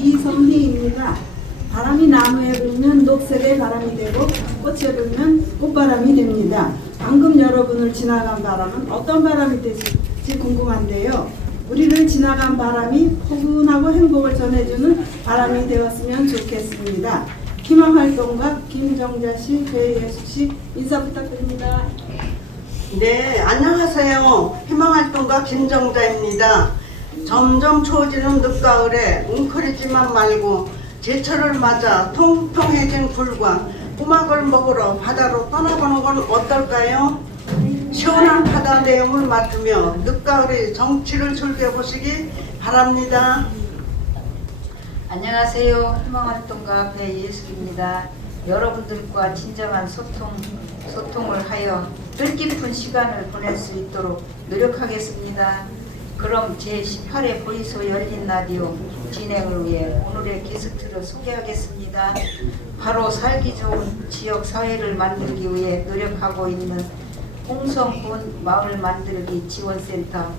이성희입니다. 바람이 나무에 불면 녹색의 바람이 되고 꽃에 불면 꽃바람이 됩니다. 방금 여러분을 지나간 바람은 어떤 바람이 될지 궁금한데요. 우리를 지나간 바람이 포근하고 행복을 전해주는 바람이 되었으면 좋겠습니다. 희망활동가 김정자씨, 배예숙씨 인사 부탁드립니다. 네, 안녕하세요. 희망활동가 김정자입니다. 점점 추워지는 늦가을에 웅크리지만 말고 제철을 맞아 통통해진 굴과 꼬막을 먹으러 바다로 떠나보는 건 어떨까요? 시원한 바다 내음을 맡으며 늦가을의 정취를 즐겨보시기 바랍니다. 안녕하세요. 희망활동가 배예숙입니다. 여러분들과 진정한 소통을 하여 뜻깊은 시간을 보낼 수 있도록 노력하겠습니다. 그럼 제18회 보이소 열린 라디오 진행을 위해 오늘의 게스트를 소개하겠습니다. 바로 살기 좋은 지역 사회를 만들기 위해 노력하고 있는 홍성군 마을 만들기 지원센터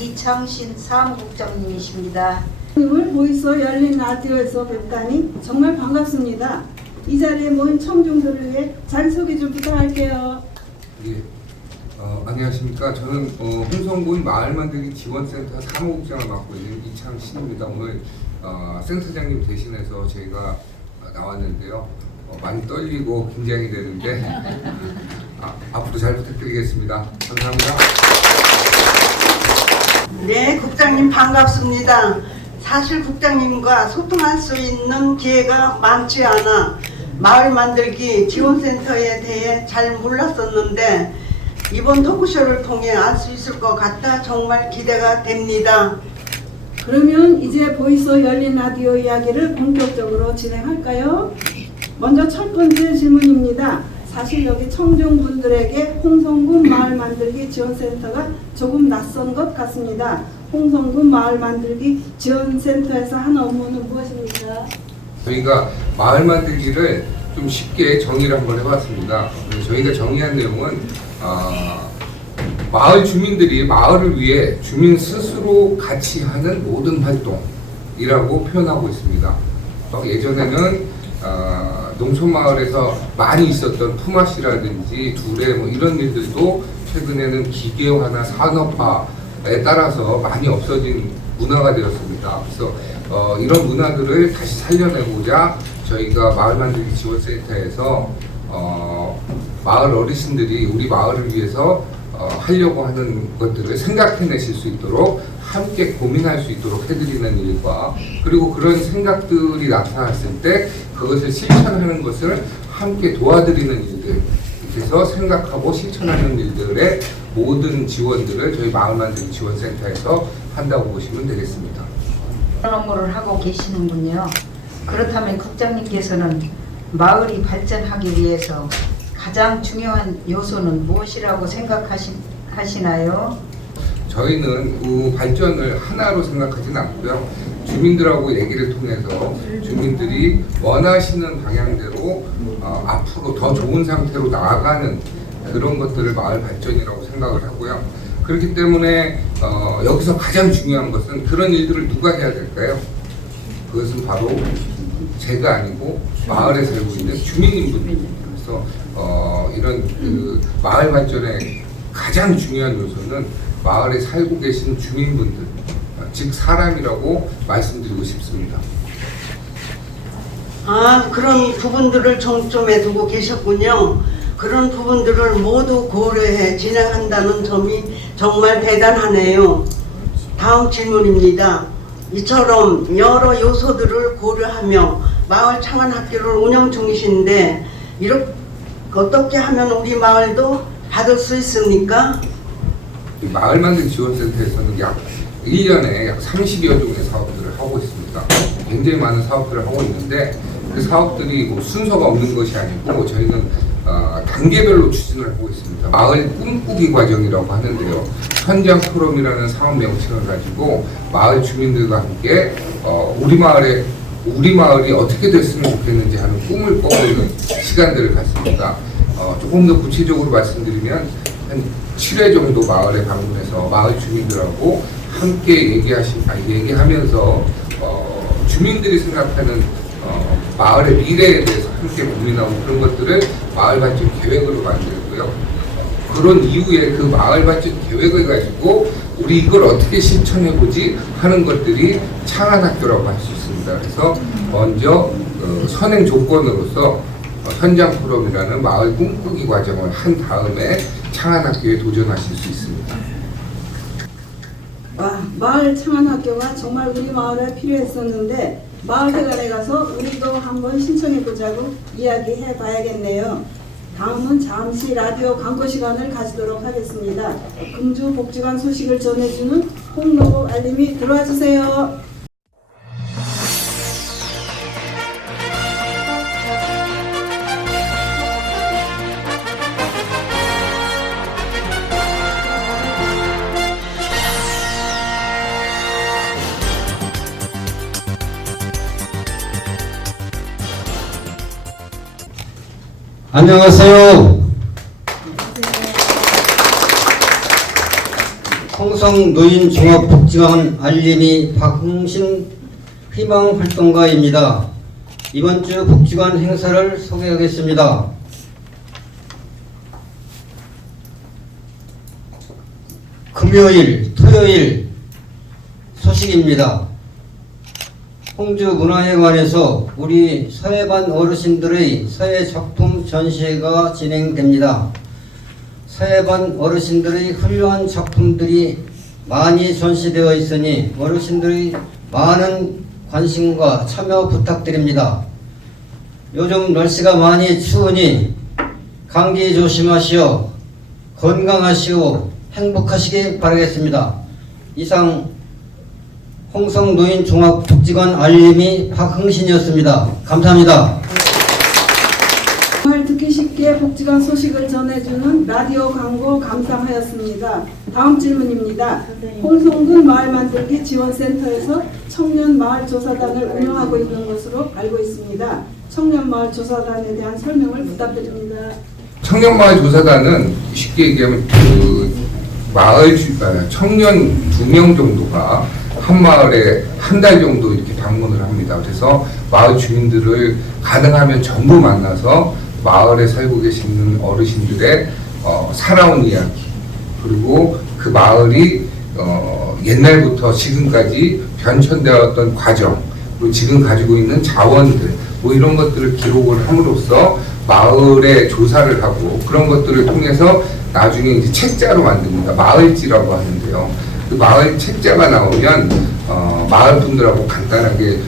이창신 사무국장님이십니다. 오늘 보이소 열린 라디오에서 뵙다니 정말 반갑습니다. 이 자리에 모인 청중들을 위해 자기소개 좀 부탁할게요. 예, 안녕하십니까. 저는 홍성군 마을만들기 지원센터 사무국장을 맡고 있는 이창신입니다. 오늘 센터장님 대신해서 저희가 나왔는데요. 많이 떨리고 긴장이 되는데 앞으로 잘 부탁드리겠습니다. 감사합니다. 네, 국장님 반갑습니다. 사실 국장님과 소통할 수 있는 기회가 많지 않아 마을 만들기 지원센터에 대해 잘 몰랐었는데 이번 토크쇼를 통해 알 수 있을 것 같아 정말 기대가 됩니다. 그러면 이제 보이소 열린 라디오 이야기를 본격적으로 진행할까요? 먼저 첫 번째 질문입니다. 사실 여기 청중분들에게 홍성군 마을 만들기 지원센터가 조금 낯선 것 같습니다. 홍성군 마을 만들기 지원센터에서 하는 업무는 무엇입니까? 저희가 마을 만들기를 좀 쉽게 정의를 한번 해봤습니다. 저희가 정의한 내용은 마을 주민들이 마을을 위해 주민 스스로 같이 하는 모든 활동이라고 표현하고 있습니다. 예전에는 농촌마을에서 많이 있었던 품앗이라든지 두레 뭐 이런 일들도 최근에는 기계화나 산업화에 따라서 많이 없어진 문화가 되었습니다. 그래서 이런 문화들을 다시 살려내고자 저희가 마을만들기 지원센터에서 마을 어르신들이 우리 마을을 위해서 하려고 하는 것들을 생각해내실 수 있도록 함께 고민할 수 있도록 해드리는 일과 그리고 그런 생각들이 나타났을 때 그것을 실천하는 것을 함께 도와드리는 일들, 그래서 생각하고 실천하는 일들의 모든 지원들을 저희 마을만들기 지원센터에서 한다고 보시면 되겠습니다. 그런 업무를 하고 계시는군요. 그렇다면 국장님께서는 마을이 발전하기 위해서 가장 중요한 요소는 무엇이라고 생각하시나요? 저희는 발전을 하나로 생각하지는 않고요. 주민들하고 얘기를 통해서 주민들이 원하시는 방향대로 앞으로 더 좋은 상태로 나아가는 그런 것들을 마을 발전이라고 생각을 하고요. 그렇기 때문에 여기서 가장 중요한 것은 그런 일들을 누가 해야 될까요? 그것은 바로 제가 아니고 마을에 살고 있는 주민분들입니다. 그래서 이런 마을 발전의 가장 중요한 요소는 마을에 살고 계신 주민분들, 즉 사람이라고 말씀드리고 싶습니다. 그런 부분들을 정점에 두고 계셨군요. 그런 부분들을 모두 고려해 진행한다는 점이 정말 대단하네요. 다음 질문입니다. 이처럼 여러 요소들을 고려하며 마을 창안학교를 운영 중이신데 이렇게 어떻게 하면 우리 마을도 받을 수 있습니까? 마을 만들기 지원센터에서는 약 1년에 약 30여 종의 사업들을 하고 있습니다. 굉장히 많은 사업들을 하고 있는데 그 사업들이 뭐 순서가 없는 것이 아니고 저희는 단계별로 추진을 하고 있습니다. 마을 꿈꾸기 과정이라고 하는데요. 현장 포럼이라는 사업 명칭을 가지고 마을 주민들과 함께 우리 마을이 어떻게 됐으면 좋겠는지 하는 꿈을 꿔보는 시간들을 갖습니다. 조금 더 구체적으로 말씀드리면 한 7회 정도 마을에 방문해서 마을 주민들하고 함께 얘기하면서 주민들이 생각하는 마을의 미래에 대해서 함께 고민하고 그런 것들을 마을 발전 계획으로 만들고요. 그런 이후에 그 마을 발전 계획을 가지고 우리 이걸 어떻게 실천해보지 하는 것들이 창안학교라고 할 수 있습니다. 그래서 먼저 선행 조건으로서 현장 포럼이라는 마을 꿈꾸기 과정을 한 다음에 창안학교에 도전하실 수 있습니다. 마을 창안학교가 정말 우리 마을에 필요했었는데 마을회관에 가서 우리도 한번 신청해보자고 이야기해봐야겠네요. 다음은 잠시 라디오 광고 시간을 가지도록 하겠습니다. 금주 복지관 소식을 전해주는 홍로고 알림이 들어와 주세요. 안녕하세요. 홍성노인종합복지관 알림이 박흥신 희망활동가입니다. 이번 주 복지관 행사를 소개하겠습니다. 금요일, 토요일 소식입니다. 홍주문화회관에서 우리 서예반 어르신들의 서예작품 전시회가 진행됩니다. 서예반 어르신들의 훌륭한 작품들이 많이 전시되어 있으니 어르신들의 많은 관심과 참여 부탁드립니다. 요즘 날씨가 많이 추우니 감기 조심하시어 건강하시고 행복하시기 바라겠습니다. 이상 홍성노인종합복지관 알림이 박흥신이었습니다. 감사합니다. 정말 듣기 쉽게 복지관 소식을 전해주는 라디오 광고 감상하였습니다. 다음 질문입니다. 홍성군 마을만들기 지원센터에서 청년마을조사단을 운영하고 있는 것으로 알고 있습니다. 청년마을조사단에 대한 설명을 부탁드립니다. 청년마을조사단은 쉽게 얘기하면 청년 2명 정도가 한 마을에 한 달 정도 이렇게 방문을 합니다. 그래서 마을 주민들을 가능하면 전부 만나서 마을에 살고 계시는 어르신들의 살아온 이야기, 그리고 그 마을이 옛날부터 지금까지 변천되었던 과정, 그리고 지금 가지고 있는 자원들, 뭐 이런 것들을 기록을 함으로써 마을에 조사를 하고 그런 것들을 통해서 나중에 이제 책자로 만듭니다. 마을지라고 하는데요. 그 마을 책자가 나오면 마을 분들하고 간단하게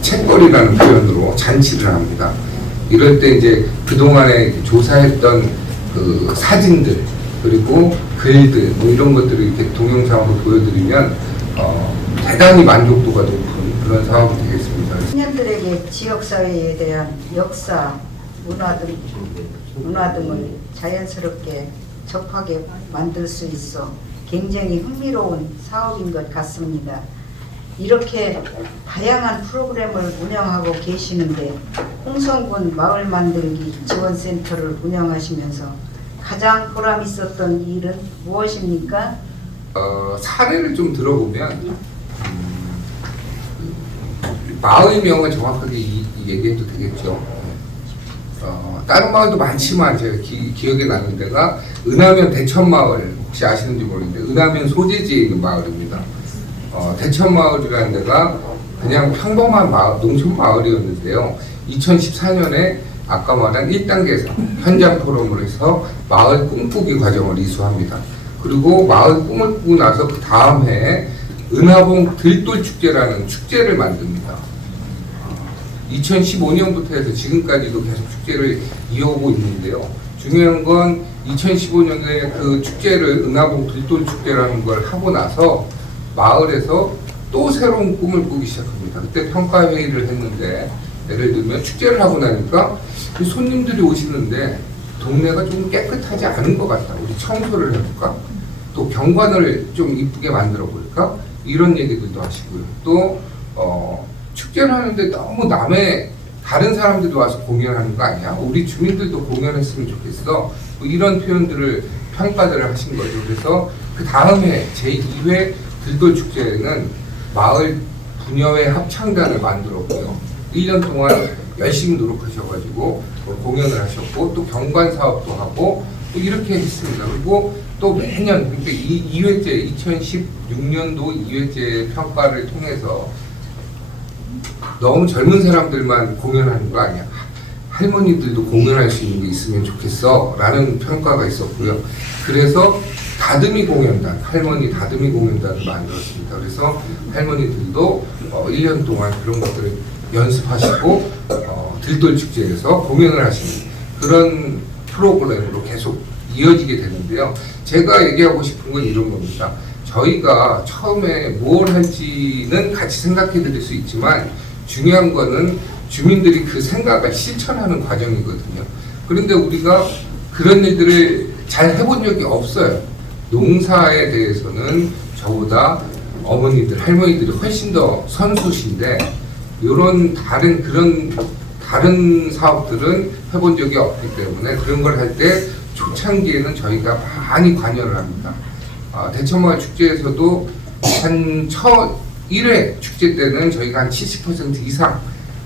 책거리라는 표현으로 잔치를 합니다. 이럴 때 이제 그동안에 조사했던 그 사진들, 그리고 글들, 뭐 이런 것들을 이렇게 동영상으로 보여드리면 대단히 만족도가 높은 그런 사업이 되겠습니다. 청년들에게 지역사회에 대한 역사, 문화 등을 자연스럽게 접하게 만들 수 있어 굉장히 흥미로운 사업인 것 같습니다. 이렇게 다양한 프로그램을 운영하고 계시는데 홍성군 마을만들기 지원센터를 운영하시면서 가장 보람 있었던 일은 무엇입니까? 사례를 좀 들어보면 마을명은 정확하게 얘기해도 되겠죠. 다른 마을도 많지만 제가 기억에 나는 데가 은하면 대천마을, 혹시 아시는지 모르겠는데 은하면 소재지에 있는 마을입니다. 대천마을이라는 데가 그냥 평범한 농촌 마을이었는데요. 2014년에 아까 말한 1단계에서 현장 포럼을 해서 마을 꿈꾸기 과정을 이수합니다. 그리고 마을 꿈을 꾸고 나서 그 다음 해에 은하봉 들돌축제라는 축제를 만듭니다. 2015년부터 해서 지금까지도 계속 축제를 이어오고 있는데요. 중요한 건 2015년에 그 축제를 은하봉 들돌축제라는 걸 하고 나서 마을에서 또 새로운 꿈을 꾸기 시작합니다. 그때 평가회의를 했는데 예를 들면 축제를 하고 나니까 손님들이 오시는데 동네가 좀 깨끗하지 않은 것 같다. 우리 청소를 해볼까? 또 경관을 좀 이쁘게 만들어 볼까? 이런 얘기들도 하시고요. 또 축제를 하는데 너무 다른 사람들이 와서 공연하는 거 아니야? 우리 주민들도 공연했으면 좋겠어. 뭐 이런 표현들을 평가들을 하신 거죠. 그래서 그 다음에 제2회 들돌축제는 마을 부녀회 합창단을 만들었고요. 1년 동안 열심히 노력하셔가지고 공연을 하셨고 또 경관 사업도 하고 또 이렇게 했습니다. 그리고 또 매년 그러니까 2회째 2016년도 2회째 평가를 통해서 너무 젊은 사람들만 공연하는 거 아니야. 할머니들도 공연할 수 있는 게 있으면 좋겠어 라는 평가가 있었고요. 그래서 다듬이 공연단, 할머니 다듬이 공연단을 만들었습니다. 그래서 할머니들도 1년 동안 그런 것들을 연습하시고 들돌축제에서 공연을 하시는 그런 프로그램으로 계속 이어지게 되는데요. 제가 얘기하고 싶은 건 이런 겁니다. 저희가 처음에 뭘 할지는 같이 생각해 드릴 수 있지만 중요한 거는 주민들이 그 생각을 실천하는 과정이거든요. 그런데 우리가 그런 일들을 잘 해본 적이 없어요. 농사에 대해서는 저보다 어머니들, 할머니들이 훨씬 더 선수신데 이런 다른 사업들은 해본 적이 없기 때문에 그런 걸 할 때 초창기에는 저희가 많이 관여를 합니다. 대청마을 축제에서도 한 1회 축제 때는 저희가 한 70% 이상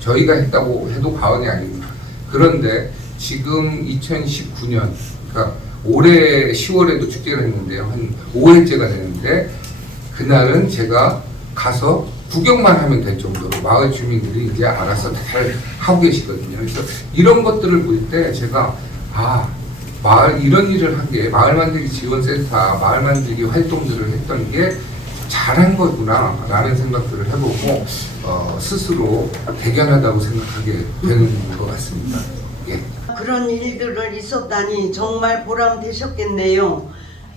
저희가 했다고 해도 과언이 아닙니다. 그런데 지금 2019년, 그러니까 올해 10월에도 축제를 했는데요. 한 5회째가 되는데 그날은 제가 가서 구경만 하면 될 정도로 마을 주민들이 이제 알아서 잘 하고 계시거든요. 그래서 이런 것들을 볼 때 제가 마을 이런 일을 한 게 마을 만들기 지원센터, 마을 만들기 활동들을 했던 게 잘한 거구나 라는 생각들을 해보고 스스로 대견하다고 생각하게 되는 것 같습니다. 예. 그런 일들을 있었다니 정말 보람 되셨겠네요.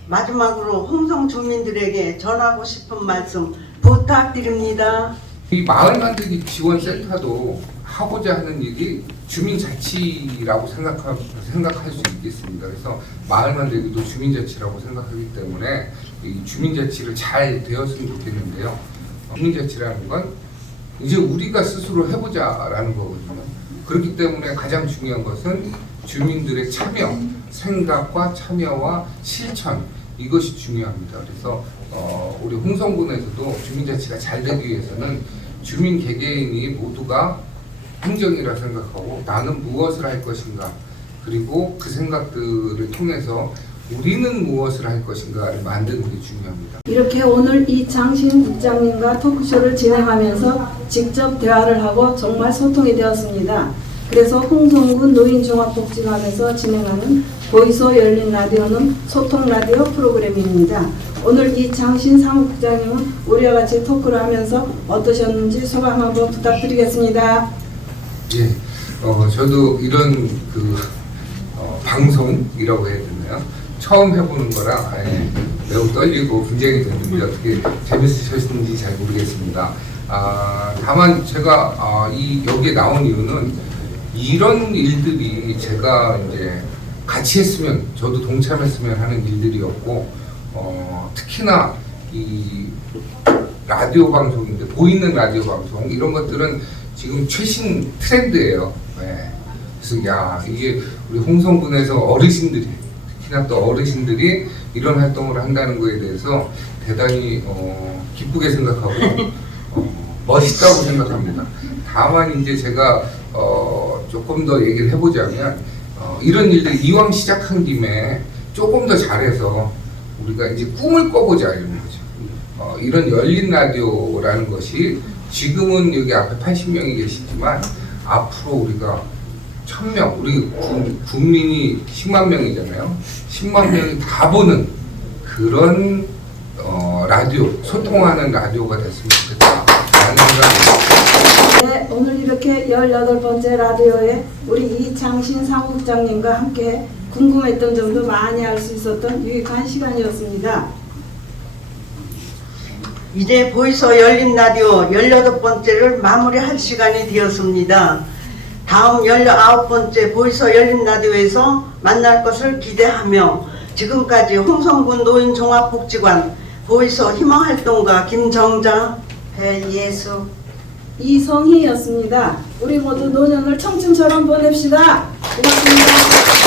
마지막으로 홍성 주민들에게 전하고 싶은 말씀 부탁드립니다. 이 마을 만들기 지원센터도 하고자 하는 일이 주민자치라고 생각할 수 있겠습니다. 그래서 마을 만들기도 주민자치라고 생각하기 때문에 이 주민자치를 잘 되었으면 좋겠는데요. 주민자치라는 건 이제 우리가 스스로 해보자라는 거거든요. 그렇기 때문에 가장 중요한 것은 주민들의 참여, 생각과 참여와 실천 이것이 중요합니다. 그래서 우리 홍성군에서도 주민자치가 잘 되기 위해서는 주민 개개인이 모두가 행정이라 생각하고 나는 무엇을 할 것인가 그리고 그 생각들을 통해서 우리는 무엇을 할 것인가를 만드는 게 중요합니다. 이렇게 오늘 이장신 국장님과 토크쇼를 진행하면서 직접 대화를 하고 정말 소통이 되었습니다. 그래서 홍성군 노인종합복지관에서 진행하는 보이소 열린 라디오는 소통 라디오 프로그램입니다. 오늘 이장신 사무국장님은 우리와 같이 토크를 하면서 어떠셨는지 소감 한번 부탁드리겠습니다. 예, 저도 이런 방송이라고 해야 되나요? 처음 해보는 거라 매우 떨리고 긴장이 되는데 어떻게 재밌으셨는지 잘 모르겠습니다. 다만 제가 여기에 나온 이유는 이런 일들이 제가 이제 같이 했으면 저도 동참했으면 하는 일들이었고 특히나 이 라디오 방송인데 보이는 라디오 방송 이런 것들은 지금 최신 트렌드예요. 네. 그래서 이게 우리 홍성군에서 어르신들이 특히나 또 어르신들이 이런 활동을 한다는 거에 대해서 대단히 기쁘게 생각하고 멋있다고 생각합니다. 다만 이제 제가 조금 더 얘기를 해보자면 이런 일들 이왕 시작한 김에 조금 더 잘해서 우리가 이제 꿈을 꿔보자 이런 거죠. 이런 열린 라디오라는 것이 지금은 여기 앞에 80명이 계시지만 앞으로 우리가 1000명, 우리 국민이 10만 명이잖아요. 10만 명이 다 보는 그런 라디오, 소통하는 라디오가 됐으면 좋겠다라는 생각입니다. 네, 오늘 이렇게 18번째 라디오에 우리 이장신 사무국장님과 함께 궁금했던 점도 많이 알 수 있었던 유익한 시간이었습니다. 이제 보이소 열린 라디오 18번째를 마무리할 시간이 되었습니다. 다음 19번째 보이소 열린 라디오에서 만날 것을 기대하며 지금까지 홍성군 노인종합복지관 보이소 희망활동가 김정자, 배예수, 이성희였습니다. 우리 모두 노년을 청춘처럼 보냅시다. 고맙습니다.